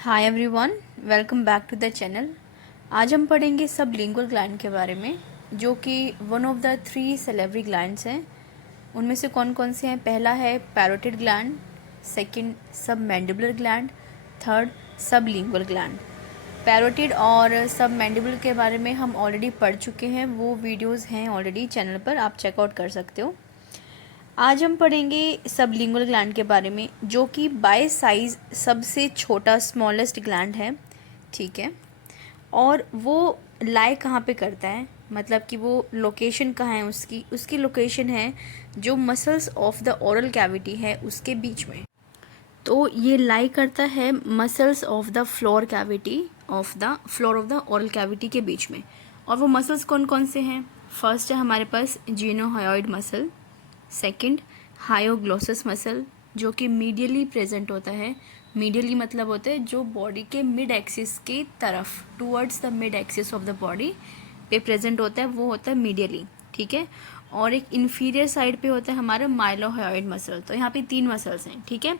Hi everyone, welcome back to the channel. आज हम पढ़ेंगे सबलिंगुअल ग्लैंड के बारे में, जो कि one of the 3 salivary glands हैं। उनमें से कौन कौन से हैं? पहला है parotid gland, second submandibular gland, third sublingual gland. Parotid और सबमैंडिबुलर के बारे में हम ऑलरेडी पढ़ चुके हैं, वो वीडियोज़ हैं ऑलरेडी चैनल पर, आप चेकआउट कर सकते हो। आज हम पढ़ेंगे सबलिंगुअल ग्लैंड के बारे में, जो कि बाय साइज़ सबसे छोटा स्मॉलेस्ट ग्लैंड है, ठीक है। और वो लाई कहाँ पे करता है, मतलब कि वो लोकेशन कहाँ है उसकी लोकेशन है जो muscles of the oral cavity है उसके बीच में। तो ये लाई करता है muscles of the floor of the oral cavity के बीच में। और वो मसल्स कौन कौन से हैं? फर्स्ट है हमारे पास जिनोहायोइड मसल, सेकंड हायोग्लोसस मसल, जो कि मीडियली प्रेजेंट होता है। मीडियली मतलब होता है जो बॉडी के मिड एक्सिस की तरफ, towards the mid axis of the body पे प्रेजेंट होता है, वो होता है मीडियली, ठीक है। और एक इन्फीरियर साइड पे होता है हमारा माइलोहायोइड मसल। तो यहाँ पे 3 मसल्स हैं, ठीक है।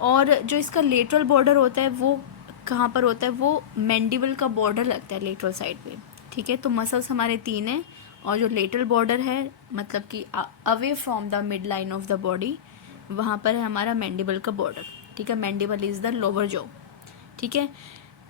और जो इसका लेटरल बॉर्डर होता है वो कहाँ पर होता है? वो मैंडिबल का बॉर्डर लगता है लेटरल साइड पे, ठीक है। तो मसल्स हमारे 3 हैं, और जो लेटरल बॉर्डर है मतलब कि away from the mid line of the body, वहाँ पर है हमारा मैंडिबल का बॉर्डर, ठीक है। Mandible is the lower jaw, ठीक है।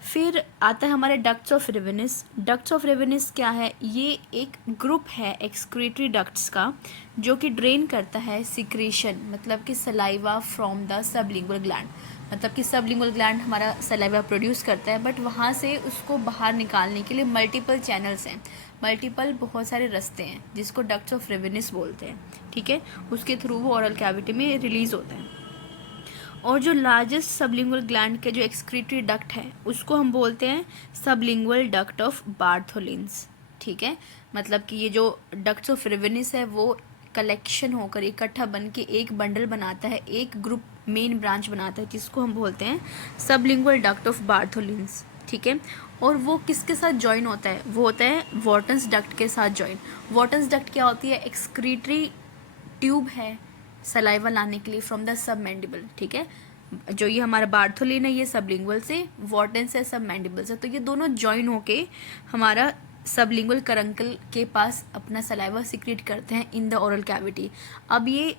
फिर आता है हमारे डक्ट्स ऑफ रेवेनिस। डक्ट्स ऑफ रेवेनिस क्या है? ये एक ग्रुप है एक्सक्रीटरी डक्ट्स का, जो कि ड्रेन करता है सिक्रीशन, मतलब कि saliva from the sublingual gland. मतलब कि सबलिंगुअल ग्लैंड हमारा सलाइवा प्रोड्यूस करता है, बट वहाँ से उसको बाहर निकालने के लिए मल्टीपल चैनल्स हैं, मल्टीपल बहुत सारे रास्ते हैं, जिसको डक्ट्स ऑफ रेवेनिस बोलते हैं, ठीक है। उसके थ्रू वो ओरल कैविटी में रिलीज होता है। और जो लार्जेस्ट सबलिंगुअल ग्लैंड के जो एक्सक्रीटरी डक्ट है उसको हम बोलते हैं सबलिंगुअल डक्ट ऑफ बार्थोलिन्स, ठीक है। मतलब कि ये जो डक्ट्स ऑफ रेवेनिस है वो कलेक्शन होकर इकट्ठा बन के एक बंडल बनाता है, एक ग्रुप मेन ब्रांच बनाता है, जिसको हम बोलते हैं सबलिंगुअल डक्ट ऑफ बार्थोलिन्स, ठीक है। और वो किसके साथ ज्वाइन होता है? वो होता है वॉटन्स डक्ट के साथ ज्वाइन। वॉटन्स डक्ट क्या होती है? एक्सक्रीटरी ट्यूब है सलाइवा लाने के लिए फ्रॉम द सबमैंडिबल, ठीक है। जो ये हमारा बार्थोलिन है ये सबलिंगुअल से, वॉर्टेंस है सबमैंडिबल से। तो ये दोनों ज्वाइन होके हमारा सबलिंगुअल करंकल के पास अपना सलाइवा सिक्रेट करते हैं इन द ओरल कैविटी। अब ये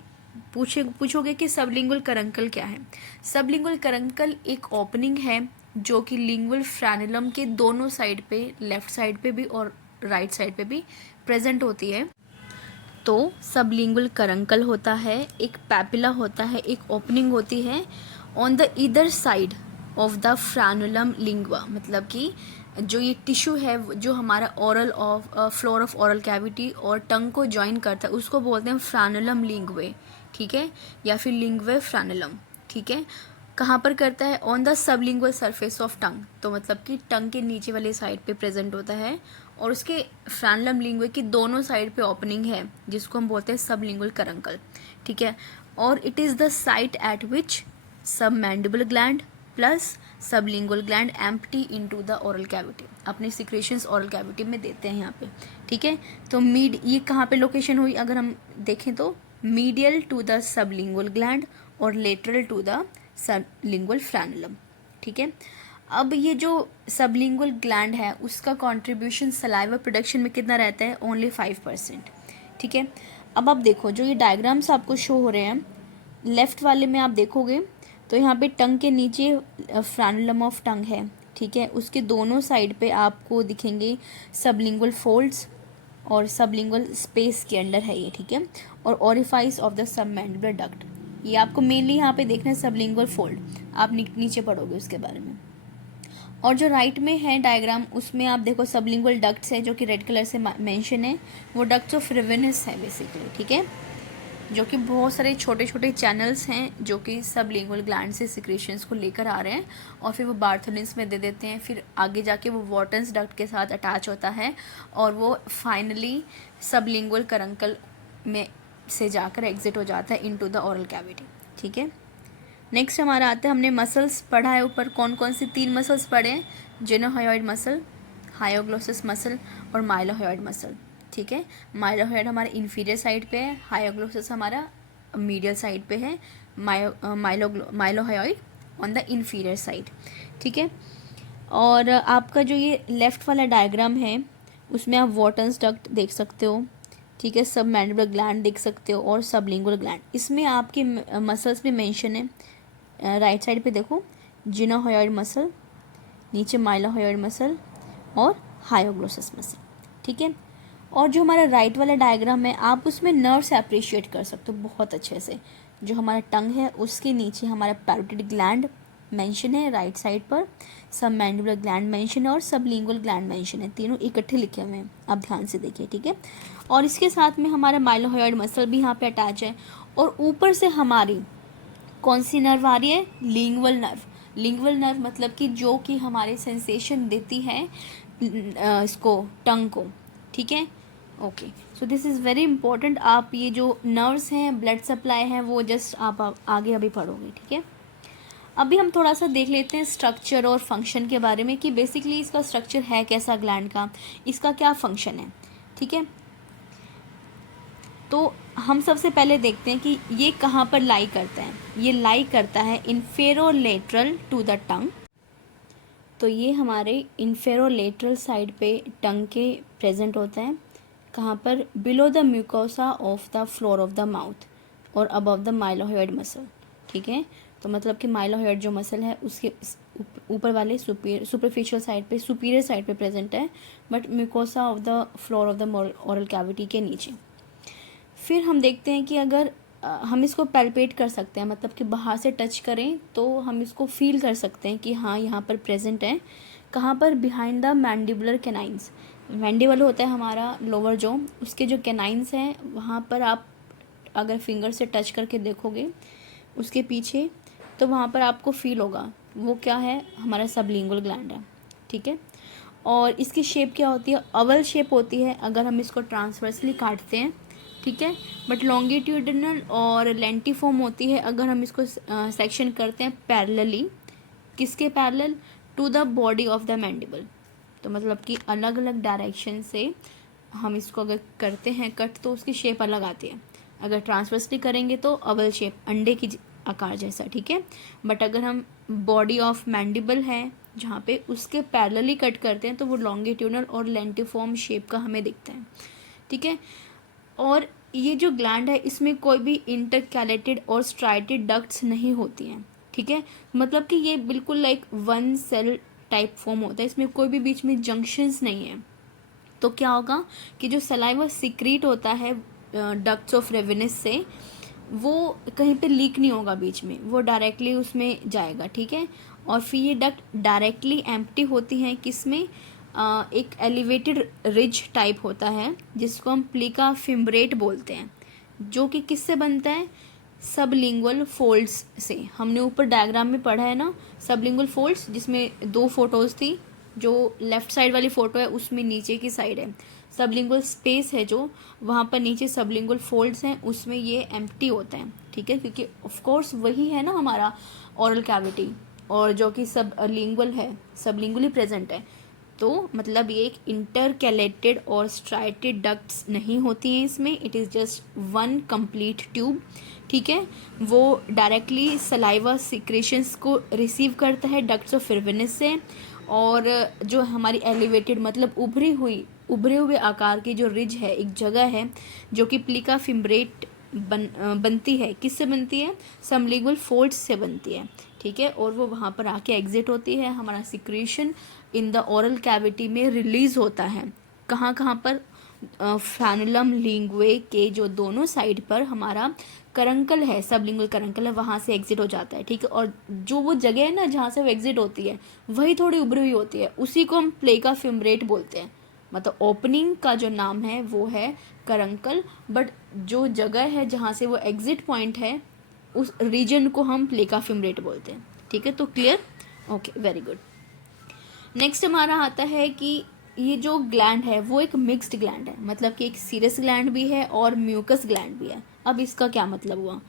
पूछोगे कि सबलिंगुअल करंकल क्या है? सबलिंगुअल करंकल एक ओपनिंग है जो कि लिंगुअल फ्रैनुलम के दोनों साइड पे, लेफ्ट साइड पे भी और राइट साइड पे भी प्रेजेंट होती है। तो सबलिंगुअल करंकल होता है, एक पैपिला होता है, एक ओपनिंग होती है on the either side of the frenulum lingua. मतलब कि जो ये टिश्यू है जो हमारा oral of floor of oral cavity और टंग को ज्वाइन करता है उसको बोलते हैं फ्रैनुलम लिंगवे, ठीक है, या फिर लिंगवे फ्रैनुलम, ठीक है। कहाँ पर करता है? On the sublingual surface of tongue. तो मतलब कि टंग के नीचे वाले साइड पे प्रेजेंट होता है, और उसके फ्रैनुलम लिंगुए की दोनों साइड पे ओपनिंग है, जिसको हम बोलते हैं सबलिंगुअल करंकल, ठीक है। और it is the site at which submandibular gland plus sublingual gland empty into the oral cavity, अपने सिक्रेशंस ओरल कैविटी में देते हैं यहाँ पे, ठीक है। तो ये कहाँ पे लोकेशन हुई अगर हम देखें तो medial to the sublingual gland और lateral to the sublingual frenulum, ठीक है। अब ये जो सबलिंगुअल ग्लैंड है उसका कंट्रीब्यूशन सलाइवा प्रोडक्शन में कितना रहता है? ओनली 5%, ठीक है। अब आप देखो जो ये डायग्राम्स आपको शो हो रहे हैं, लेफ्ट वाले में आप देखोगे तो यहाँ पे टंग के नीचे फ्रैनुलम ऑफ टंग है, ठीक है। उसके दोनों साइड पे आपको दिखेंगे सबलिंगुअल फोल्ड्स, और सबलिंगुअल स्पेस के अंडर है ये, ठीक है। और orifice of the submandibular duct, ये आपको मेनली यहाँ पे देखना है सबलिंगुअल फोल्ड, आप नीचे पढ़ोगे उसके बारे में। और जो राइट में है डायग्राम उसमें आप देखो सबलिंगुअल डक्ट्स है जो कि रेड कलर से मेंशन है, वो डक्ट्स ऑफ रेवेनिस है बेसिकली, ठीक है। जो कि बहुत सारे छोटे छोटे चैनल्स हैं जो कि सबलिंगुअल ग्लैंड से सिक्रेशंस को लेकर आ रहे हैं, और फिर वो बार्थोलिन्स में दे देते हैं, फिर आगे जाके वो वॉटन्स डक्ट के साथ अटैच होता है, और वो फाइनली सबलिंगुअल करंकल में से जाकर एग्जिट हो जाता है इनटू द ओरल कैविटी, ठीक है। नेक्स्ट हमारा आता है, हमने मसल्स पढ़ा है ऊपर, कौन कौन से 3 मसल्स पढ़े हैं? जिनोहायोइड मसल, हायोग्लोसस मसल और माइलोहायोइड मसल, ठीक है। माइलोहायोइड हमारे इन्फीरियर साइड पे है, हायोग्लोसस हमारा मीडियल साइड पे है, माइलोहायोइड ऑन द इन्फीरियर साइड, ठीक है। और आपका जो ये लेफ़्ट वाला डायग्राम है उसमें आप वॉटन्स डक्ट देख सकते हो, ठीक है, सब मैंडिबुलर ग्लैंड देख सकते हो और सबलिंगुअल ग्लैंड। इसमें आपके मसल्स भी मेंशन है। राइट साइड पे देखो, जिनोहयोइड मसल, नीचे माइलोहयोइड मसल और हायोग्लोसस मसल, ठीक है। और जो हमारा राइट वाला डायग्राम है आप उसमें नर्व्स अप्रिशिएट कर सकते हो बहुत अच्छे से। जो हमारा टंग है उसके नीचे हमारा पैरोटिड ग्लैंड मेंशन है राइट साइड पर, सब मैंडिबुलर ग्लैंड मेंशन है और सबलिंगुअल ग्लैंड मेंशन है, तीनों इकट्ठे लिखे हुए हैं, आप ध्यान से देखिए, ठीक है। और इसके साथ में हमारा माइलोहयोइड मसल भी यहाँ पे अटैच है। और ऊपर से हमारी कौन सी नर्व आ रही है? Lingual nerve. लिंगुअल नर्व मतलब कि जो कि हमारे सेंसेशन देती है इसको, टंग को, ठीक है। Okay, so this is very important. आप ये जो नर्व्स हैं, ब्लड सप्लाई है, वो जस्ट आप आगे अभी पढ़ोगे, ठीक है। अभी हम थोड़ा सा देख लेते हैं स्ट्रक्चर और फंक्शन के बारे में कि बेसिकली इसका स्ट्रक्चर है कैसा ग्लैंड का, इसका क्या फंक्शन है, ठीक है। तो हम सबसे पहले देखते हैं कि ये कहाँ पर लाई करता है। ये लाई करता है इन्फेरोलेटरल टू द टंग। तो ये हमारे इन्फेरोलेटरल साइड पे टंग के प्रेजेंट होता है। कहाँ पर? Below the mucosa of the floor of the mouth और अबव द माइलोहयोइड मसल, ठीक है। तो मतलब कि माइलोहयोइड जो मसल है उसके ऊपर वाले सुपरफिशियल साइड पे, सुपीरियर साइड पे प्रेजेंट है, but mucosa of the floor of the oral cavity के नीचे। फिर हम देखते हैं कि अगर हम इसको पैल्पेट कर सकते हैं, मतलब कि बाहर से टच करें तो हम इसको फील कर सकते हैं कि हाँ यहाँ पर प्रेजेंट है। कहाँ पर? Behind the mandibular canines. Mandible होता है हमारा लोअर जो, उसके जो कैनाइंस हैं वहाँ पर आप अगर फिंगर से टच करके देखोगे उसके पीछे, तो वहाँ पर आपको फील होगा वो क्या है, हमारा सबलिंगुअल ग्लैंड है, ठीक है। और इसकी शेप क्या होती है? ओवल शेप होती है अगर हम इसको ट्रांसवर्सली काटते हैं, ठीक है। बट लॉन्गिट्यूडिनल और लेंटिफॉर्म होती है अगर हम इसको सेक्शन करते हैं पैरेलली। किसके parallel? To the body of the mandible. तो मतलब कि अलग अलग डायरेक्शन से हम इसको अगर करते हैं कट तो उसकी शेप अलग आती है। अगर ट्रांसवर्सली करेंगे तो ओवल शेप, अंडे की आकार जैसा, ठीक है। बट अगर हम बॉडी ऑफ मैंडिबल है जहाँ पे उसके पैरेलली कट करते हैं तो वो लॉन्गिट्यूडनल और लेंटिफॉर्म शेप का हमें दिखता है, ठीक है। और ये जो ग्लैंड है इसमें कोई भी इंटरकैलेटेड और स्ट्राइटेड डक्ट्स नहीं होती हैं, ठीक है। मतलब कि ये बिल्कुल like one cell type form होता है, इसमें कोई भी बीच में जंक्शंस नहीं है। तो क्या होगा कि जो सलाइवा सिक्रीट होता है डक्ट्स ऑफ रेवेनस से, वो कहीं पे लीक नहीं होगा बीच में, वो डायरेक्टली उसमें जाएगा, ठीक है। और फिर ये डक्ट डायरेक्टली एम्प्टी होती हैं किसमें? एक एलिवेटेड रिज टाइप होता है जिसको हम प्लिका फिम्ब्रेट बोलते हैं, जो कि किससे बनता है? सबलिंगुअल फोल्ड्स से। हमने ऊपर डायग्राम में पढ़ा है ना सबलिंगुअल फोल्ड्स, जिसमें दो फोटोज थी। जो लेफ्ट साइड वाली फ़ोटो है उसमें नीचे की साइड है सबलिंगुअल स्पेस है, जो वहाँ पर नीचे सबलिंगुअल फोल्ड्स हैं उसमें ये एम्प्टी होता है, ठीक है। क्योंकि ऑफ कोर्स वही है ना हमारा ओरल कैविटी, और जो कि सब लिंगुअल है, सबलिंगुअली प्रेजेंट है। तो मतलब ये एक इंटरकैलेटेड और स्ट्राइटेड डक्ट्स नहीं होती हैं इसमें, it is just one complete tube, ठीक है। वो डायरेक्टली सलाइवा सिक्रेशंस को रिसीव करता है डक्ट्स ऑफ रेवेनस से। और जो हमारी एलिवेटेड मतलब उभरे हुए आकार की जो रिज है, एक जगह है जो कि प्लिका फिम्ब्रेट बनती है, किससे बनती है? सबलिंगुअल फोल्ड्स से बनती है, ठीक है। और वो वहाँ पर आके एग्जिट होती है, हमारा secretion in the oral cavity में रिलीज होता है। कहाँ कहाँ पर? फ्रेनुलम लिंगुए के जो दोनों साइड पर हमारा करंकल है, सबलिंगुअल करंकल है, वहाँ से एग्जिट हो जाता है, ठीक है। और जो वो जगह है ना जहाँ से वो एग्जिट होती है वही थोड़ी उभरी हुई होती है, उसी को हम प्लेका फिम्ब्रेट बोलते हैं। मतलब ओपनिंग का जो नाम है वो है करंकल, बट जो जगह है जहाँ से वो एग्जिट पॉइंट है उस रीजन को हम प्लेका फिम्ब्रेट बोलते हैं, ठीक है। तो clear? Okay, very good. Next हमारा आता है कि ये जो ग्लैंड है वो एक मिक्स्ड ग्लैंड है, मतलब कि एक सीरस ग्लैंड भी है और म्यूकस ग्लैंड भी है। अब इसका क्या मतलब हुआ?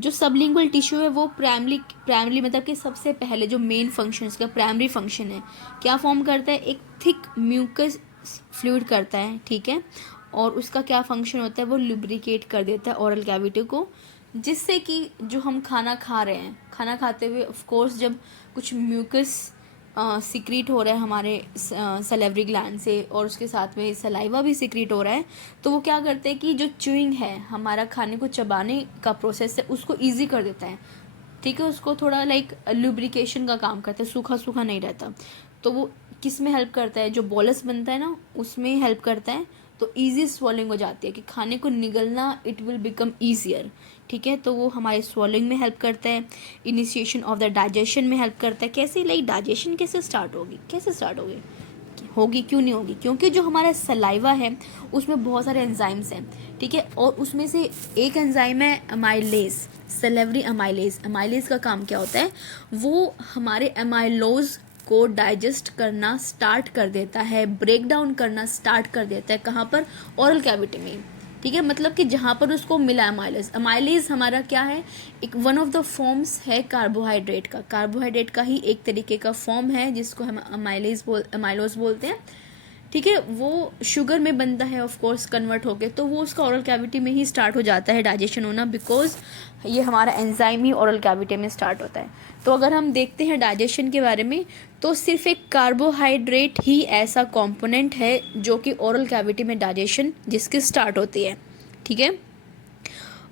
जो सबलिंगुअल टिश्यू है वो प्राइमरी मतलब कि सबसे पहले जो मेन फंक्शन, इसका प्राइमरी फंक्शन है, क्या फॉर्म करता है? एक थिक म्यूकस फ्लूइड करता है, ठीक है। और उसका क्या फंक्शन होता है? वो लुब्रिकेट कर देता है ओरल कैविटी को, जिससे कि जो हम खाना खा रहे हैं, खाना खाते हुए ऑफ कोर्स जब कुछ म्यूकस सिक्रीट हो रहा है हमारे सलेवरी ग्लैंड से, और उसके साथ में सलाइवा भी सिक्रीट हो रहा है, तो वो क्या करते हैं कि जो च्यूइंग है, हमारा खाने को चबाने का प्रोसेस है, उसको ईजी कर देता है। ठीक है, उसको थोड़ा लाइक लुब्रिकेशन का काम करता है, सूखा सूखा नहीं रहता। तो वो किस में हेल्प करता है, जो बॉलस बनता है ना उसमें हेल्प करता है। तो ईजी स्वॉलिंग हो जाती है कि खाने को निगलना इट विल बिकम ईजियर। ठीक है, तो वो हमारे स्वॉलिंग में हेल्प करता है, इनिशिएशन ऑफ द डाइजेशन में हेल्प करता है। कैसे, लाइक डाइजेशन कैसे स्टार्ट होगी, होगी क्यों नहीं होगी, क्योंकि जो हमारा सलाइवा है उसमें बहुत सारे एंजाइम्स हैं। ठीक है, और उसमें से एक एंजाइम है अमाइलेज, सेलेवरी अमाइलेज। अमाइलेज का काम क्या होता है, वो हमारे अमाइलोज को डाइजेस्ट करना स्टार्ट कर देता है, ब्रेक डाउन करना स्टार्ट कर देता है। कहाँ पर, ओरल कैविटी में। ठीक है, मतलब कि जहाँ पर उसको मिला अमाइलेज। अमाइलेज हमारा क्या है, एक वन ऑफ द फॉर्म्स है कार्बोहाइड्रेट का। कार्बोहाइड्रेट का ही एक तरीके का फॉर्म है जिसको हम अमाइलोज बोलते हैं। ठीक है, वो शुगर में बनता है ऑफ कोर्स कन्वर्ट होके, तो वो उसका ओरल कैविटी में ही स्टार्ट हो जाता है डाइजेशन होना, बिकॉज ये हमारा एंजाइम ही ओरल कैविटी में स्टार्ट होता है। तो अगर हम देखते हैं डाइजेशन के बारे में, तो सिर्फ एक कार्बोहाइड्रेट ही ऐसा कंपोनेंट है जो कि ओरल कैविटी में डाइजेशन जिसकी स्टार्ट होती है। ठीक है,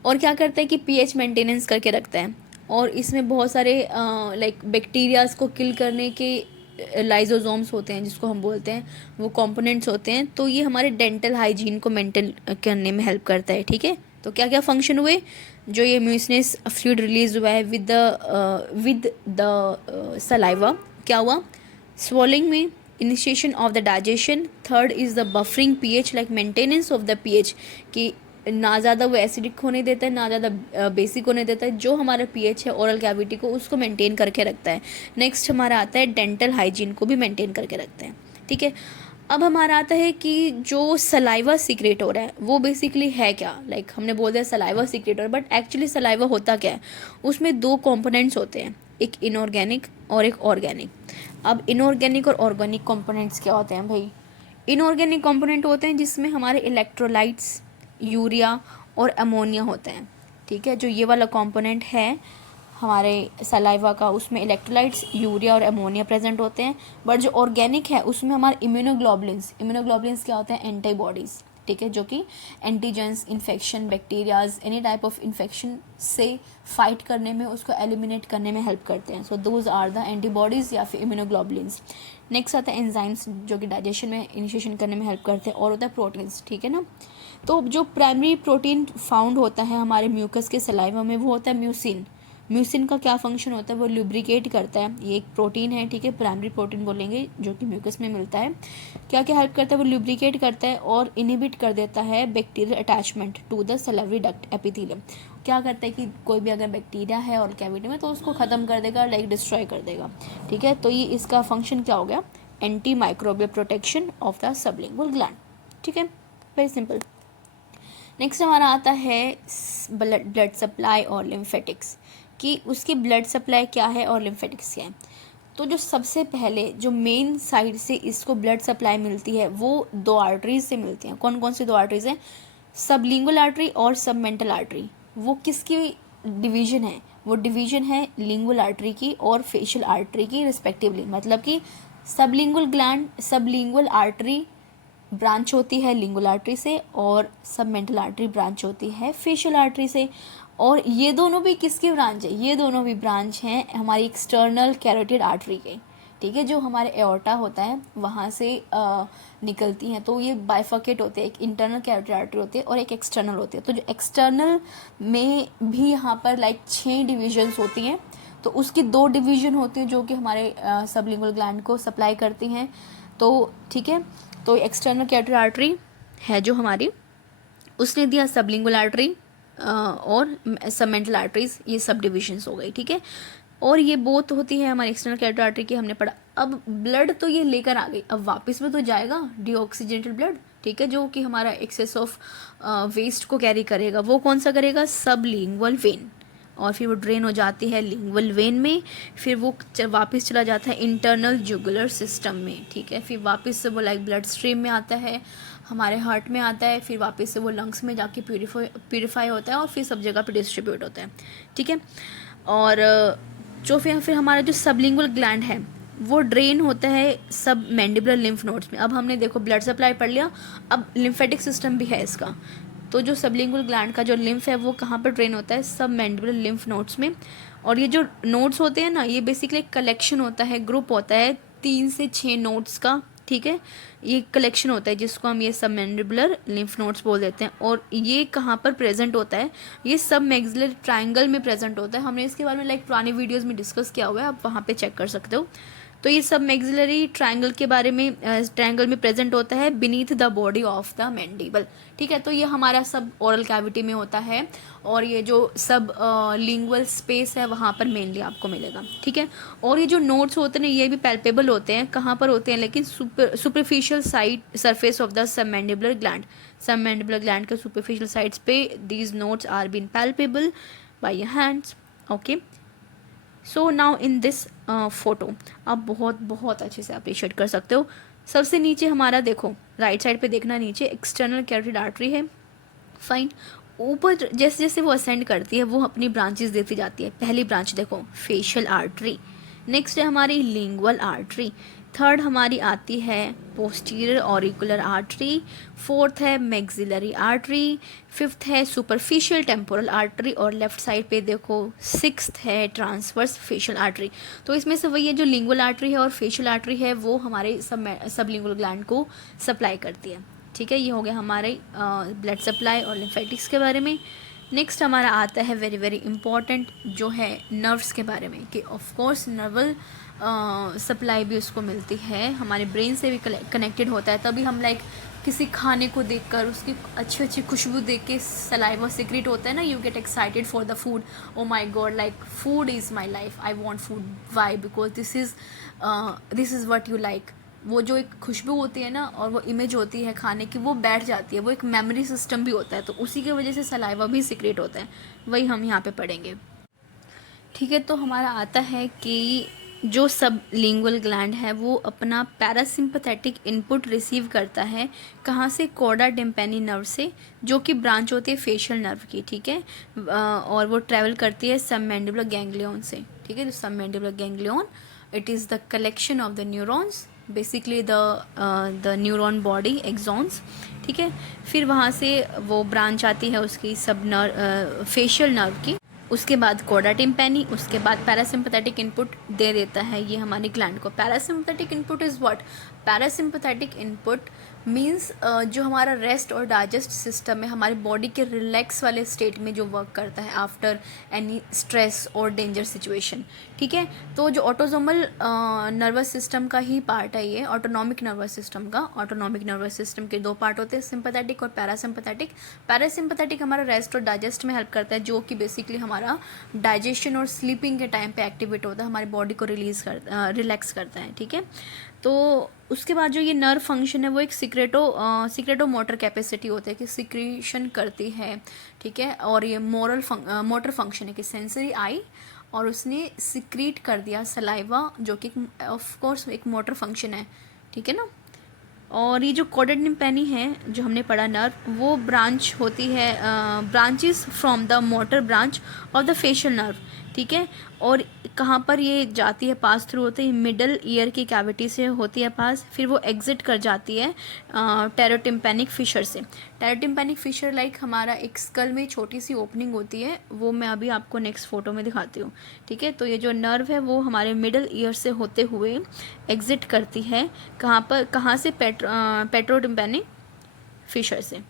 और क्या करता है कि पीएच मेंटेनेंस करके रखता है, और इसमें बहुत सारे लाइक बैक्टीरियाज को किल करने के लाइजोसोम्स होते हैं जिसको हम बोलते हैं, वो कंपोनेंट्स होते हैं। तो ये हमारे डेंटल हाइजीन को मेंटेन करने में हेल्प करता है। ठीक है, तो क्या क्या फंक्शन हुए, जो ये म्यूसिनस फ्लूइड रिलीज हुआ है विद द सलाइवा, क्या हुआ, swallowing में initiation of the digestion. Third is the buffering pH, like maintenance of the pH, कि ना ज़्यादा वो एसिडिक होने देता है ना ज़्यादा बेसिक होने देता है। जो हमारा पीएच है ओरल कैविटी को उसको मेंटेन करके रखता है। नेक्स्ट हमारा आता है डेंटल हाइजीन को भी मेंटेन करके रखता है। ठीक है, अब हमारा आता है कि जो सलाइवा सीक्रेट हो रहा है वो बेसिकली है क्या, लाइक हमने बोल दिया सलाइवा सीक्रेट हो रहा है, बट एक्चुअली सलाइवा होता क्या है, उसमें दो कंपोनेंट्स होते हैं, एक इनऑर्गेनिक और एक ऑर्गेनिक। अब इनऑर्गेनिक और ऑर्गेनिक कंपोनेंट्स क्या होते हैं भाई, इनऑर्गेनिक कंपोनेंट होते हैं जिसमें हमारे इलेक्ट्रोलाइट्स, यूरिया और अमोनिया होते हैं। ठीक है, जो ये वाला कंपोनेंट है हमारे सलाइवा का, उसमें इलेक्ट्रोलाइट्स, यूरिया और अमोनिया प्रेजेंट होते हैं। बट जो ऑर्गेनिक है उसमें हमारे इम्यूनोग्लोबुलिन्स क्या होते हैं, एंटीबॉडीज़। ठीक है, जो कि antigens, infection, bacterias, any type of infection से फाइट करने में, उसको एलिमिनेट करने में हेल्प करते हैं। So those are the antibodies या फिर इम्यूनोग्लोबुलिन्स। नेक्स्ट आता है एंजाइम्स, जो कि डाइजेशन में इनिशिएशन करने में हेल्प करते हैं, और होता है प्रोटीन्स। ठीक है ना, तो जो प्राइमरी प्रोटीन फाउंड होता है हमारे म्यूकस के सलाइवा में वो होता है म्यूसिन। म्यूसिन का क्या फंक्शन होता है, वो लुब्रिकेट करता है। ये एक प्रोटीन है, ठीक है, प्राइमरी प्रोटीन बोलेंगे, जो कि म्यूकस में मिलता है। क्या क्या हेल्प करता है, वो लुब्रिकेट करता है और इनहिबिट कर देता है bacterial attachment to the salivary duct epithelium. क्या करता है कि कोई भी अगर बैक्टीरिया है और कैविटी में तो उसको ख़त्म कर देगा, लाइक डिस्ट्रॉय कर देगा। ठीक है, तो ये इसका फंक्शन क्या हो गया, anti microbial protection of the sublingual gland. ठीक है, वेरी सिंपल। नेक्स्ट हमारा आता है ब्लड सप्लाई और लिम्फेटिक्स, कि उसकी ब्लड सप्लाई क्या है और लिम्फेटिक्स क्या है। तो जो सबसे पहले जो मेन साइड से इसको ब्लड सप्लाई मिलती है वो दो आर्टरीज से मिलती हैं। कौन कौन सी दो आर्टरीज हैं, सबलिंगुअल आर्टरी और सबमेंटल आर्टरी। वो किसकी डिवीजन है, वो डिवीजन है लिंगुअल आर्टरी की और फेशियल आर्टरी की रिस्पेक्टिवली। मतलब कि सबलिंगुअल आर्टरी ब्रांच होती है लिंगुअल आर्टरी से, और सबमेंटल आर्टरी ब्रांच होती है फेशियल आर्टरी से। और ये दोनों भी किसकी ब्रांच है, ये दोनों भी ब्रांच हैं हमारी एक्सटर्नल कैरोटिड आर्टरी के। ठीक है, जो हमारे एओर्टा होता है वहाँ से निकलती हैं। तो ये बाइफर्केट होते हैं, एक इंटरनल कैरोटिड आर्टरी होती है और एक एक्सटर्नल होती है। तो जो एक्सटर्नल में भी यहाँ पर लाइक 6 डिविजन्स होती हैं, तो उसकी 2 डिवीजन होती हैं जो कि हमारे सबलिंगुअल ग्लैंड को सप्लाई करती हैं। तो ठीक है, तो एक्सटर्नल कैरोटिड आर्टरी है जो हमारी, उसने दिया सबलिंगुअल आर्टरी और सबमेंटल आर्टरीज, ये सब डिविजन्स हो गई। ठीक है, और ये बोथ होती है हमारी एक्सटर्नल कैरोटिड आर्टरी की, हमने पढ़ा। अब ब्लड तो ये लेकर आ गई, अब वापस में तो जाएगा डीऑक्सीजनेटेड ब्लड। ठीक है, जो कि हमारा एक्सेस ऑफ वेस्ट को कैरी करेगा, वो कौन सा करेगा, सबलिंगुअल वेन, और फिर वो ड्रेन हो जाती है लिंगुअल वेन में, फिर वो वापस चला जाता है इंटरनल जुगुलर सिस्टम में। ठीक है, फिर वापस से वो लाइक ब्लड स्ट्रीम में आता है हमारे हार्ट में आता है, फिर वापस से वो लंग्स में जाके प्यूरीफाई होता है और फिर सब जगह पे डिस्ट्रीब्यूट होता है, ठीक है। और जो फिर हमारा जो सबलिंगुअल ग्लैंड है वो ड्रेन होता है सब मैंडिबुलर लिम्फ नोड्स में। अब हमने देखो ब्लड सप्लाई पढ़ लिया, अब लिम्फेटिक सिस्टम भी है इसका। तो जो सबलिंगुअल ग्लैंड का जो लिम्फ है वो कहाँ पर ड्रेन होता है, सब मैंडिबुलर लिम्फ नोड्स में। और ये जो नोड्स होते हैं ना, ये बेसिकली एक कलेक्शन होता है, ग्रुप होता है 3 से 6 नोड्स का, ठीक है। ये कलेक्शन होता है जिसको हम ये सब मैंडिबुलर लिम्फ नोड्स बोल देते हैं। और ये कहाँ पर प्रेजेंट होता है, ये सब मैक्सिलरी ट्रायंगल में प्रेजेंट होता है। हमने इसके बारे में लाइक पुरानी वीडियोस में डिस्कस किया हुआ है, आप वहाँ पे चेक कर सकते हो। तो ये सब मैक्सिलरी ट्रायंगल के बारे में ट्रायंगल में प्रेजेंट होता है beneath the body of the mandible, ठीक है। तो ये हमारा सब ओरल कैविटी में होता है और ये जो सब लिंगुअल स्पेस है वहाँ पर मेनली आपको मिलेगा, ठीक है। और ये जो नोड्स होते हैं ये भी पैल्पेबल होते हैं, कहाँ पर होते हैं, लेकिन superficial side surface of the submandibular gland, submandibular gland के सुपरफिशियल साइड्स पे these nodes are been palpable by your hands, okay. So now in this photo आप बहुत अच्छे से अप्रिशिएट कर सकते हो। सबसे नीचे हमारा देखो, राइट साइड पे देखना, नीचे एक्सटर्नल कैरोटिड आर्टरी है, फाइन। ऊपर जैसे जैसे वो असेंड करती है वो अपनी ब्रांचेस देती जाती है। पहली ब्रांच देखो फेशियल आर्टरी, नेक्स्ट है हमारी लिंगुअल आर्टरी, थर्ड हमारी आती है पोस्टीरियर ऑरिकुलर आर्टरी, फोर्थ है मैक्सिलरी आर्टरी, फिफ्थ है सुपरफिशियल टेम्पोरल आर्टरी और लेफ्ट साइड पे देखो सिक्स्थ है ट्रांसवर्स फेशियल आर्टरी। तो इसमें से वही है जो लिंगुअल आर्टरी है और फेशियल आर्टरी है वो हमारे सब लिंगुअल ग्लैंड को सप्लाई करती है, ठीक है। ये हो गया हमारे ब्लड सप्लाई और लिम्फेटिक्स के बारे में। नेक्स्ट हमारा आता है वेरी वेरी इंपॉर्टेंट जो है नर्व्स के बारे में, कि ऑफ कोर्स नर्वल सप्लाई भी उसको मिलती है, हमारे ब्रेन से भी कनेक्टेड होता है। तभी हम लाइक किसी खाने को देखकर उसकी अच्छी अच्छी खुशबू देख के सलाइवा सीक्रेट होता है ना, you get excited for the food, oh my god like food is my life, I want food, why, because this is what you like. वो जो एक खुशबू होती है ना और वो इमेज होती है खाने की, वो बैठ जाती है, वो एक मेमोरी सिस्टम भी होता है, तो उसी की वजह से सलाइवा भी सीक्रेट होता है, वही हम यहाँ पे पढ़ेंगे, ठीक है। तो हमारा आता है कि जो सब लिंगुअल ग्लैंड है वो अपना पैरासिम्पथेटिक इनपुट रिसीव करता है, कहाँ से, कॉर्डा टिम्पैनी नर्व से, जो कि ब्रांच होती है फेशियल नर्व की, ठीक है। और वो ट्रैवल करती है सबमैंडिबुलर गैंग्लियन से, ठीक है। तो submandibular ganglion it is the collection of the neurons, basically the neuron body axons, ठीक है। फिर वहाँ से वो ब्रांच आती है उसकी सब नर्व फेशियल नर्व की, उसके बाद कॉर्डा टिम्पैनी, उसके बाद पैरासिम्पथेटिक इनपुट दे देता है ये हमारी ग्लैंड को। Parasympathetic input is what, parasympathetic input means जो हमारा रेस्ट और डाइजेस्ट सिस्टम है, हमारी बॉडी के रिलैक्स वाले स्टेट में जो वर्क करता है आफ्टर एनी स्ट्रेस और डेंजर सिचुएशन, ठीक है। तो जो ऑटोजोमल नर्वस सिस्टम का ही पार्ट है ये, ऑटोनॉमिक नर्वस सिस्टम का। ऑटोनॉमिक नर्वस सिस्टम के 2 पार्ट होते हैं, सिंपैथेटिक और पैरासिम्पथेटिक। पैरासिम्पथेटिक हमारा रेस्ट और डाइजेस्ट में हेल्प करता है, जो कि बेसिकली हमारा डाइजेशन और स्लीपिंग के टाइम पे एक्टिवेट होता है, हमारी बॉडी को रिलैक्स करता है, ठीक है। तो उसके बाद जो ये नर्व फंक्शन है वो एक सिक्रेटो मोटर कैपेसिटी होता है कि सिक्रीशन करती है, ठीक है। और ये मोटर फंक्शन है कि सेंसरी आई और उसने सिक्रीट कर दिया सलाइवा, जो कि ऑफ कोर्स एक मोटर फंक्शन है, ठीक है ना। और ये जो कॉर्डा टिम्पैनी है जो हमने पढ़ा नर्व, वो ब्रांच होती है, branches from the motor branch of the facial nerve, ठीक है। और कहाँ पर ये जाती है, पास थ्रू होती है मिडल ईयर की कैविटी से होती है पास, फिर वो एग्जिट कर जाती है टेरोटिम्पैनिक फिशर से। टेरोटिम्पैनिक फिशर लाइक हमारा एक स्कल में छोटी सी ओपनिंग होती है, वो मैं अभी आपको नेक्स्ट फोटो में दिखाती हूँ, ठीक है। तो ये जो नर्व है वो हमारे मिडल ईयर से होते हुए एग्जिट करती है, कहाँ से, पेट्रोटिम्पैनिक फिशर से,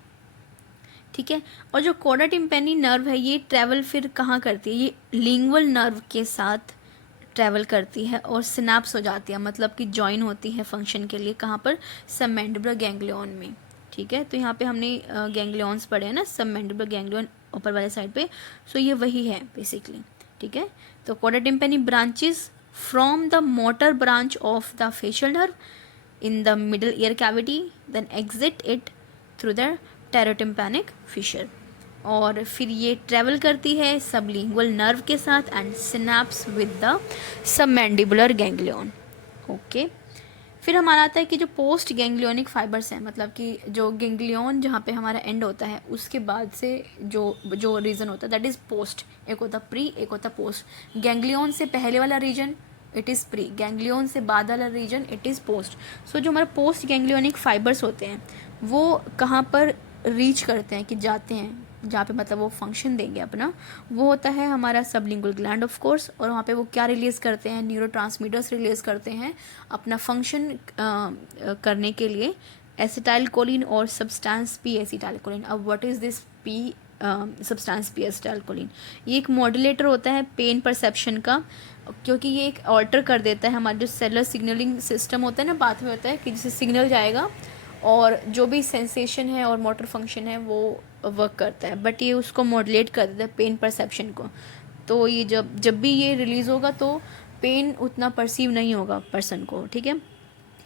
ठीक है। और जो कॉर्डा टिम्पैनी नर्व है ये ट्रैवल फिर कहाँ करती है, ये लिंगुअल नर्व के साथ ट्रैवल करती है और सिनैप्स हो जाती है, मतलब कि जॉइन होती है फंक्शन के लिए, कहाँ पर, सबमैंडिबुलर गैंग्लियन में, ठीक है। तो यहाँ पे हमने गैंग्लियंस पढ़े हैं ना, सबमैंडिबुलर गैंग्लियन ऊपर वाले साइड पे, सो ये वही है बेसिकली, ठीक है। तो chorda tympani branches from the motor branch of the facial nerve in the middle ear cavity, then exit it through the pterotympanic fissure, और फिर ये ट्रैवल करती है सबलिंगुअल नर्व के साथ and synapse with the submandibular ganglion, okay. फिर हमारा आता है कि जो पोस्ट गैंग्लियोनिक फाइबर्स हैं, मतलब कि जो गैंग्लियन जहाँ पे हमारा एंड होता है उसके बाद से जो जो रीजन होता है दैट इज़ पोस्ट। एक होता प्री, एक होता पोस्ट। गैंग्लियन से पहले वाला region it is pre, ganglion से बाद वाला रीजन इट इज़ पोस्ट। सो जो हमारे पोस्ट गैंग्लियोनिक फाइबर्स होते हैं वो कहाँ पर रीच करते हैं, कि जाते हैं जहाँ पे मतलब वो फंक्शन देंगे अपना, वो होता है हमारा सबलिंगुअल ग्लैंड ऑफ कोर्स। और वहाँ पे वो क्या रिलीज़ करते हैं, न्यूरोट्रांसमीटर्स रिलीज़ करते हैं अपना फंक्शन करने के लिए, एसिटाइलकोलिन और सब्सटेंस पी एसिटाइलकोलिन। अब what is this P substance P acetylcholine? ये एक मॉड्यूलेटर होता है पेन परसेप्शन का, क्योंकि ये एक ऑल्टर कर देता है हमारा जो सेलुलर सिग्नलिंग सिस्टम होता है ना, पाथवे होता है कि जिससे सिग्नल जाएगा और जो भी सेंसेशन है और मोटर फंक्शन है वो वर्क करता है, बट ये उसको मॉड्यूलेट कर देता है पेन परसेप्शन को। तो ये जब भी ये रिलीज़ होगा तो पेन उतना परसीव नहीं होगा पर्सन को, ठीक है।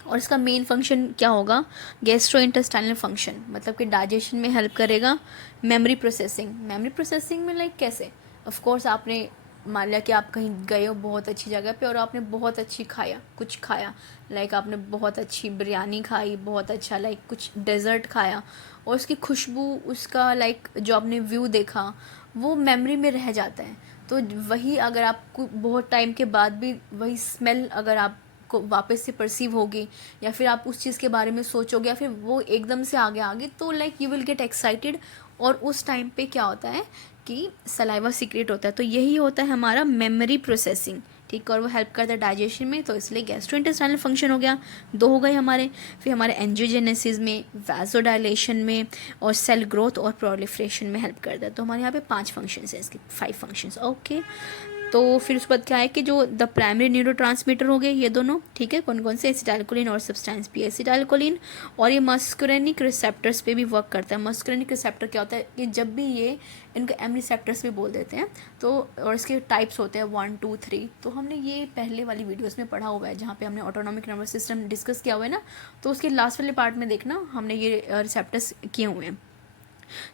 और इसका मेन फंक्शन क्या होगा, गैस्ट्रो इंटेस्टाइनल फंक्शन, मतलब कि डाइजेशन में हेल्प करेगा। मेमोरी प्रोसेसिंग में लाइक कैसे, ऑफ कोर्स आपने मान लिया कि आप कहीं गए हो बहुत अच्छी जगह पे और आपने बहुत अच्छी कुछ खाया, लाइक आपने बहुत अच्छी बिरयानी खाई, बहुत अच्छा लाइक कुछ डेजर्ट खाया, और उसकी खुशबू, उसका लाइक जो आपने व्यू देखा वो मेमोरी में रह जाता है। तो वही अगर आपको बहुत टाइम के बाद भी वही स्मेल अगर आप को वापस से परसीव होगी, या फिर आप उस चीज़ के बारे में सोचोगे, या फिर वो एकदम से आगे तो like you will get excited, और उस टाइम पे क्या होता है कि सलाइवा सीक्रेट होता है। तो यही होता है हमारा मेमोरी प्रोसेसिंग, ठीक। और वो हेल्प करता है डाइजेशन में, तो इसलिए गैस्ट्रोइंटेस्टाइनल फंक्शन हो गया, 2 हो गए हमारे। फिर हमारे एंजियोजेनेसिस में, वैसोडाइलेशन में, और सेल ग्रोथ और प्रोलिफरेशन में हेल्प करता है। तो हमारे यहाँ पे 5 फंक्शंस हैं, इसके 5 फंक्शंस, ओके। तो फिर उसके बाद क्या है कि जो द प्राइमरी न्यूरोट्रांसमीटर हो गए ये दोनों, ठीक है, कौन कौन से, एसिटाइलकोलिन और सब्सटेंस पी एसिटाइलकोलिन। और ये मस्कुरेनिक रिसेप्टर्स पे भी वर्क करता है। मस्कुरेनिक रिसेप्टर क्या होता है कि जब भी ये इनको एम रिसेप्टर्स भी बोल देते हैं, तो और इसके टाइप्स होते हैं 1 2 3। तो हमने ये पहले वाली वीडियोस में पढ़ा हुआ है जहाँ पे हमने ऑटोनॉमिक नर्वस सिस्टम डिस्कस किया हुआ है ना, तो उसके लास्ट वाले पार्ट में देखना हमने ये रिसेप्टर्स किए हुए हैं।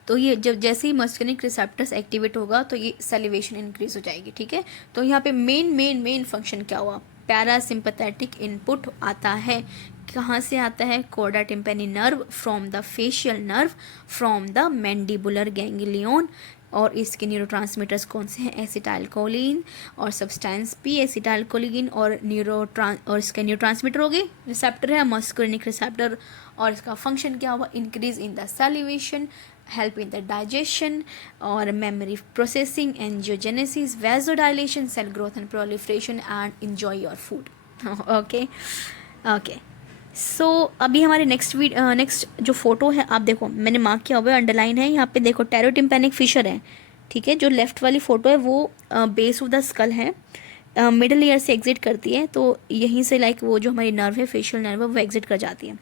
तो ये जब जैसे ही मस्कुलिनिक रिसेप्टर्स एक्टिवेट होगा तो ये सैलिवेशन इंक्रीज हो जाएगी, ठीक है। तो यहाँ पे मेन फंक्शन क्या हुआ, पैरासिम्पथेटिक इनपुट आता है। कहाँ से आता है, कोडा tympani nerve from the facial nerve from the mandibular ganglion. और इसके न्यूरोट्रांसमीटर्स कौन से हैं, एसिटाइलकोलिन और सब्सटेंस पी एसिटाइलकोलिन। और इसके न्यूरोट्रांसमीटर हो गए, रिसेप्टर है मस्कुलिनिक रिसेप्टर। और इसका फंक्शन क्या हुआ, increase in the salivation, help in the digestion or memory processing, angiogenesis, vasodilation, cell growth and proliferation, and enjoy your food. okay सो अभी हमारे नेक्स्ट जो फोटो है आप देखो, मैंने मार्क किया हुआ है, अंडरलाइन है यहाँ पे, देखो टेरोटिम्पैनिक फिशर है, ठीक है। जो लेफ्ट वाली फोटो है वो बेस ऑफ द स्कल है, मिडल ईयर से एग्जिट करती है, तो यहीं से लाइक वो जो हमारी नर्व है, फेशियल नर्व है, वो एग्जिट कर जाती है।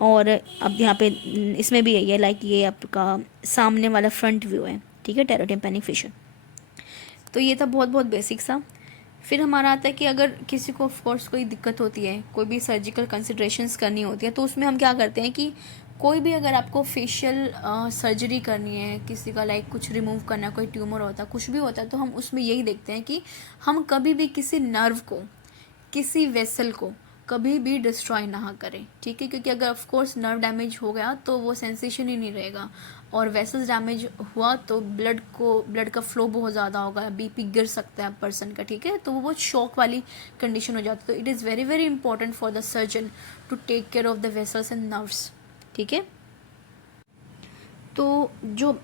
और अब यहाँ पे इसमें भी यही है, लाइक ये आपका सामने वाला फ्रंट व्यू है, ठीक है, टेरोटिम्पैनिक फिशर। तो ये था बहुत बेसिक सा। फिर हमारा आता है कि अगर किसी को ऑफ कोर्स कोई दिक्कत होती है, कोई भी सर्जिकल कंसिडरेशंस करनी होती है, तो उसमें हम क्या करते हैं कि कोई भी अगर आपको फेशियल सर्जरी करनी है, किसी का लाइक कुछ रिमूव करना है, कोई ट्यूमर होता है, कुछ भी होता है, तो हम उसमें यही देखते हैं कि हम कभी भी किसी नर्व को, किसी वेसल को कभी भी डिस्ट्रॉय ना करें, ठीक है। क्योंकि अगर ऑफ कोर्स नर्व डैमेज हो गया तो वो सेंसेशन ही नहीं रहेगा, और वेसल्स डैमेज हुआ तो ब्लड का फ्लो बहुत ज़्यादा होगा, बीपी गिर सकता है पर्सन का, ठीक है। तो वो बहुत शॉक वाली कंडीशन हो जाती है। तो it is very important for the surgeon to take care of the vessels and nerves, ठीक है। तो जो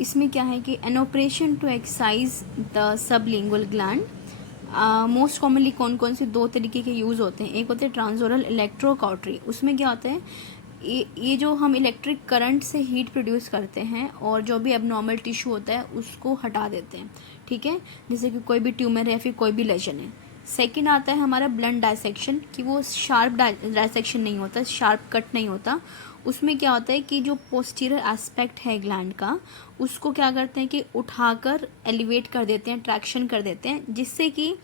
इसमें क्या है कि an operation to exercise the sublingual gland, most commonly कौन से 2 तरीके के यूज़ होते हैं। एक होते हैं ट्रांसओरल इलेक्ट्रोकाउटरी, उसमें क्या होता है, ये जो हम इलेक्ट्रिक करंट से हीट प्रोड्यूस करते हैं और जो भी एबनॉर्मल टिश्यू होता है उसको हटा देते हैं, ठीक है, जैसे कि कोई भी ट्यूमर है या फिर कोई भी लेजन है। सेकंड आता है हमारा ब्लंट डायसेक्शन, कि वो शार्प डायसेक्शन नहीं होता, शार्प कट नहीं होता। उसमें क्या होता है कि जो पोस्टीरियर एस्पेक्ट है ग्लैंड का, उसको क्या करते हैं कि उठाकर एलिवेट कर देते हैं, ट्रैक्शन कर देते हैं, जिससे कि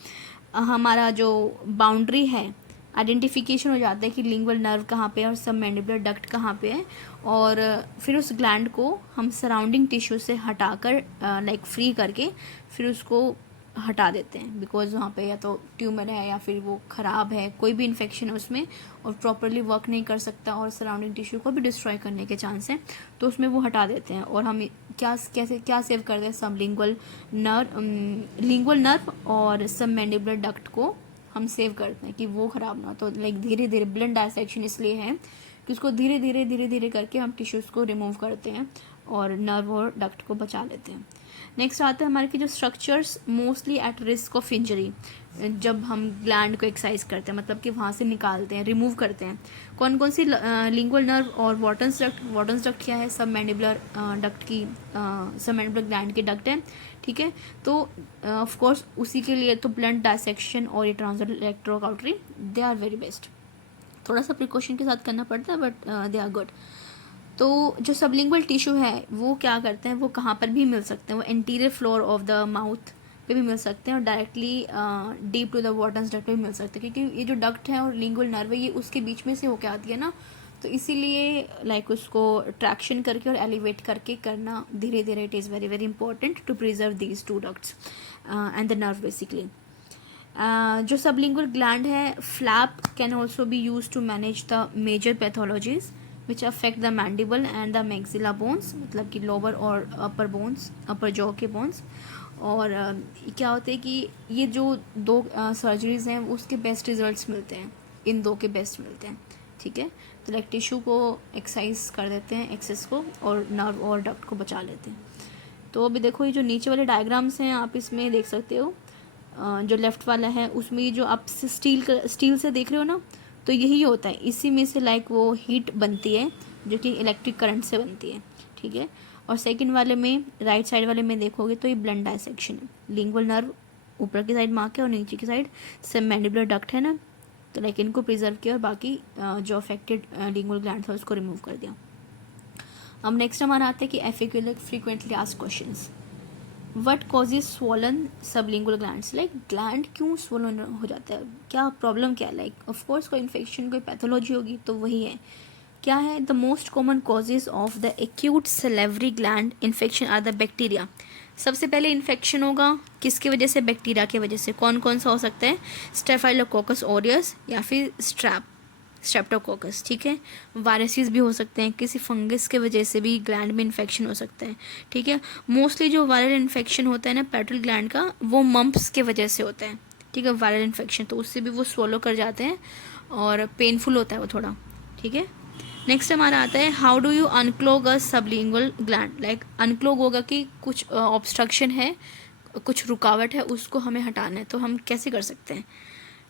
हमारा जो बाउंड्री है आइडेंटिफिकेशन हो जाता है कि लिंगुअल नर्व कहाँ पे है और सब मैंडिबुलर डक्ट कहाँ पे है। और फिर उस ग्लैंड को हम सराउंडिंग टिश्यू से हटाकर लाइक फ्री करके फिर उसको हटा देते हैं, बिकॉज वहाँ पे या तो ट्यूमर है या फिर वो ख़राब है, कोई भी इन्फेक्शन है उसमें और प्रॉपरली वर्क नहीं कर सकता और सराउंडिंग टिश्यू को भी डिस्ट्रॉय करने के चांस हैं, तो उसमें वो हटा देते हैं। और हम क्या सेव करते हैं, सब लिंगुअल नर्व और सब मैंडिबुलर डक्ट को हम सेव करते हैं कि वो ख़राब ना हो। तो लाइक धीरे धीरे ब्लड डायसेक्शन इसलिए है कि उसको धीरे धीरे करके हम टिश्यूज़ को रिमूव करते हैं और नर्व और डक्ट को बचा लेते हैं। नेक्स्ट आता है हमारे की जो structures mostly at risk of injury, जब हम ग्लैंड को एक्सरसाइज करते हैं, मतलब कि वहाँ से निकालते हैं, रिमूव करते हैं। कौन कौन सी, लिंगुअल नर्व और वॉटन्स डक्ट क्या है, सब मैंडिबुलर डक्ट की, सब मैंडिबुलर ग्लैंड की डक्ट है, ठीक है। तो ऑफ कोर्स उसी के लिए तो ब्लड डायसेक्शन और ये transverse electrocautery they are very best. थोड़ा सा प्रिकॉशन के साथ करना पड़ता है बट दे आर गुड। तो जो सबलिंगुअल टिश्यू है वो क्या करते हैं, वो कहाँ पर भी मिल सकते हैं, वो anterior floor of the mouth पे भी मिल सकते हैं और directly deep to the Wharton's duct पे भी मिल सकते हैं, क्योंकि ये जो डक्ट है और लिंगुअल नर्व है ये उसके बीच में से होके आती है ना, तो इसीलिए लाइक उसको ट्रैक्शन करके और एलिवेट करके करना धीरे धीरे, it is very very important to preserve these two ducts and the nerve basically. जो सबलिंगुअल ग्लैंड है, flap can also be use to manage the major pathologies which affect the mandible and the maxilla bones, मतलब कि lower और upper bones, upper jaw के bones. और क्या होता है कि ये जो दो सर्जरीज हैं उसके बेस्ट रिजल्ट्स मिलते हैं, इन दो के बेस्ट मिलते हैं, ठीक है। तो लाइक टिश्यू को एक्सरसाइज कर देते हैं, एक्सेस को, और नर्व और डक्ट को बचा लेते हैं। तो अभी देखो ये जो नीचे वाले डायग्राम्स हैं आप इसमें देख सकते हो, जो लेफ़्ट वाला है उसमें जो आप स्टील से देख रहे हो ना, तो यही होता है, इसी में से लाइक वो हीट बनती है जो कि इलेक्ट्रिक करंट से बनती है, ठीक है। और सेकंड वाले में, राइट साइड वाले में देखोगे तो ये ब्लड डायसेक्शन है। लिंगुअल नर्व ऊपर की साइड मार्क है और नीचे की साइड सब मैंडिबुलर डक्ट है ना, तो लाइक इनको प्रिजर्व किया और बाकी जो अफेक्टेड लिंगुअल ग्लैंड था उसको रिमूव कर दिया। अब नेक्स्ट हमारा आता है कि एफिक्यूलर frequently asked questions, what causes swollen sublingual glands, like gland क्यों स्वॉलन हो जाता है, क्या प्रॉब्लम क्या है, लाइक ऑफकोर्स कोई इन्फेक्शन कोई पैथोलॉजी होगी तो वही है। क्या है, the most common causes of the acute salivary gland infection are the bacteria. सबसे पहले इन्फेक्शन होगा किसकी वजह से, बैक्टीरिया की वजह से। कौन कौन सा हो सकता है, स्टेफाइलोकोकस ऑरियस या फिर स्ट्रेप्टोकोकस, ठीक है। वायरसेस भी हो सकते हैं, किसी फंगस के वजह से भी ग्लैंड में इन्फेक्शन हो सकता है, ठीक है। मोस्टली जो वायरल इन्फेक्शन होता है ना पैरेटल ग्लैंड का, वो मम्प्स के वजह से होता है, ठीक है, वायरल इन्फेक्शन, तो उससे भी वो स्वॉलो कर जाते हैं और पेनफुल होता है वो थोड़ा, ठीक है। नेक्स्ट हमारा आता है, how do you unclog a sublingual gland, like unclog होगा कि कुछ ऑब्स्ट्रक्शन है, कुछ रुकावट है, उसको हमें हटाना है, तो हम कैसे कर सकते हैं।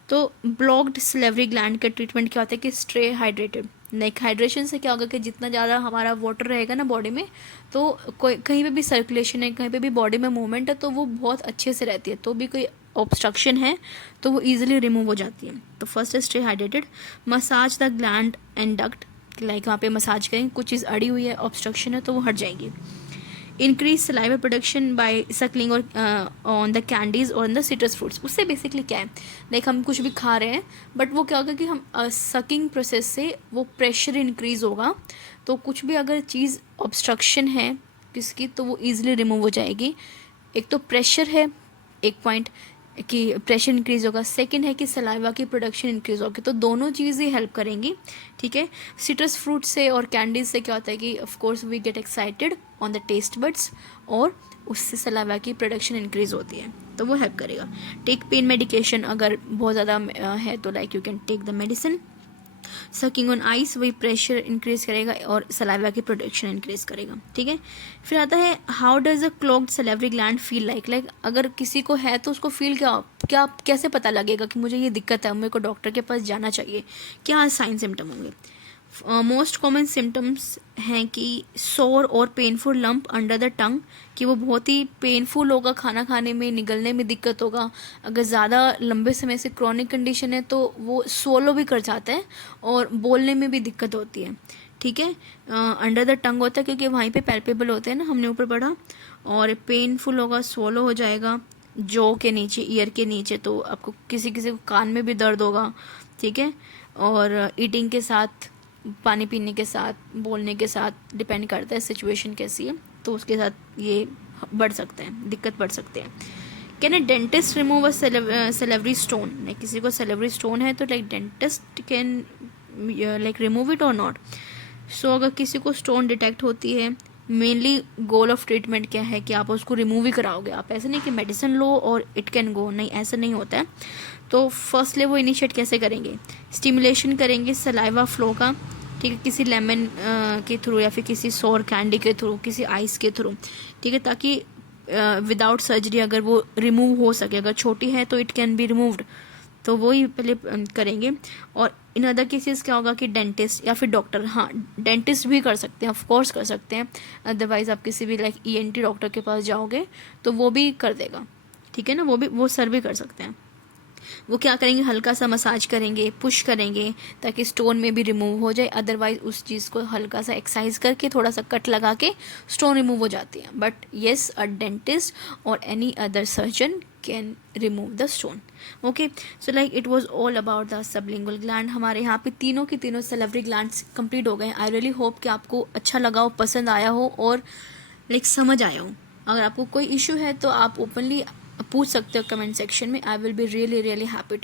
तो ब्लॉक्ड सिलेवरी ग्लैंड का ट्रीटमेंट क्या होता है कि स्टे हाइड्रेटेड, लाइक हाइड्रेशन से क्या होगा कि जितना ज़्यादा हमारा वाटर रहेगा ना बॉडी में, तो कोई कहीं पे भी सर्कुलेशन है, कहीं पे भी बॉडी में मूवमेंट है, तो वो बहुत अच्छे से रहती है, तो भी कोई ऑब्स्ट्रक्शन है तो वो ईजिली रिमूव हो जाती है। तो फर्स्ट है stay hydrated, massage the gland and duct, like वहाँ पे मसाज करें, कुछ चीज़ अड़ी हुई है, ऑब्स्ट्रक्शन है तो वो हट जाएगी। Increase saliva production by Suckling और ऑन द कैंडीज और ऑन द सिट्रस फ्रूट्स। उससे बेसिकली क्या है, लाइक हम कुछ भी खा रहे हैं बट वो क्या होगा कि हम सकिंग प्रोसेस से वो प्रेशर इंक्रीज होगा, तो कुछ भी अगर चीज़ ऑब्स्ट्रक्शन है किसकी तो वो ईजिली रिमूव हो जाएगी। एक तो प्रेशर है, एक पॉइंट कि प्रेशर इंक्रीज होगा, सेकंड है कि सलाइवा की प्रोडक्शन इंक्रीज होगी, तो दोनों चीज़ें हेल्प करेंगी, ठीक है। सिट्रस फ्रूट से और कैंडीज से क्या होता है कि of course we get excited on the test buds और उससे सलाइवा की प्रोडक्शन इंक्रीज होती है, तो वो हेल्प करेगा। टेक पेन मेडिकेशन, अगर बहुत ज़्यादा है तो like you can take the medicine. Sucking on ice, वही प्रेशर इंक्रीज करेगा और सलाइवा की प्रोडक्शन इंक्रीज करेगा, ठीक है। फिर आता है, how does a clogged salivary gland feel like अगर किसी को है तो उसको फील क्या कैसे पता लगेगा कि मुझे ये दिक्कत है, मेरे को डॉक्टर के पास जाना चाहिए, क्या साइन सिम्टम होंगे। मोस्ट कॉमन सिम्टम्स हैं कि सोर और painful lump under the tongue, कि वो बहुत ही पेनफुल होगा, खाना खाने में निगलने में दिक्कत होगा। अगर ज़्यादा लंबे समय से क्रॉनिक कंडीशन है तो वो स्वोलो भी कर जाता है और बोलने में भी दिक्कत होती है, ठीक है। अंडर द टंग होता है क्योंकि वहीं पे पैल्पेबल होते हैं ना, हमने ऊपर पढ़ा। और पेनफुल होगा, स्वोलो हो जाएगा, जॉ के नीचे, ईयर के नीचे, तो आपको किसी किसी को कान में भी दर्द होगा, ठीक है। और ईटिंग के साथ, पानी पीने के साथ, बोलने के साथ, डिपेंड करता है सिचुएशन कैसी है, तो उसके साथ ये बढ़ सकता है, दिक्कत बढ़ सकती है। Can a dentist remove a salivary stone, like किसी को सेलेवरी स्टोन है तो like dentist can like remove it और नॉट। सो अगर किसी को स्टोन डिटेक्ट होती है, मेनली गोल ऑफ ट्रीटमेंट क्या है कि आप उसको रिमूव ही कराओगे, आप ऐसे नहीं कि मेडिसिन लो और इट कैन गो, नहीं ऐसा नहीं होता है। तो फर्स्टली वो इनिशिएट कैसे करेंगे, स्टिमुलेशन करेंगे सलाइवा फ्लो का, ठीक है, किसी लेमन के थ्रू या फिर किसी सोर कैंडी के थ्रू, किसी आइस के थ्रू, ठीक है, ताकि विदाउट सर्जरी अगर वो रिमूव हो सके। अगर छोटी है तो इट कैन बी रिमूव्ड, तो वो ही पहले करेंगे। और इन अदर केसेस क्या होगा कि डेंटिस्ट या फिर डॉक्टर, हाँ डेंटिस्ट भी कर सकते हैं, ऑफ कोर्स कर सकते हैं, अदरवाइज़ आप किसी भी लाइक ENT डॉक्टर के पास जाओगे तो वो भी कर देगा, ठीक है ना, वो सर भी कर सकते हैं। वो क्या करेंगे, हल्का सा मसाज करेंगे, पुश करेंगे ताकि स्टोन में भी रिमूव हो जाए, अदरवाइज उस चीज़ को हल्का सा एक्सरसाइज करके थोड़ा सा कट लगा के स्टोन रिमूव हो जाती है। बट येस, अ डेंटिस्ट और any other surgeon can remove the stone. Okay, so like it was all about the sublingual gland. हमारे यहाँ पे तीनों की तीनों सेलेवरी ग्लैंड्स कंप्लीट हो गए हैं। आई रियली होप कि आपको अच्छा लगा हो, पसंद आया हो और लाइक समझ आया हो। अगर आपको कोई इशू है तो आप ओपनली पूछ सकते हो कमेंट सेक्शन में। I will be really really happy to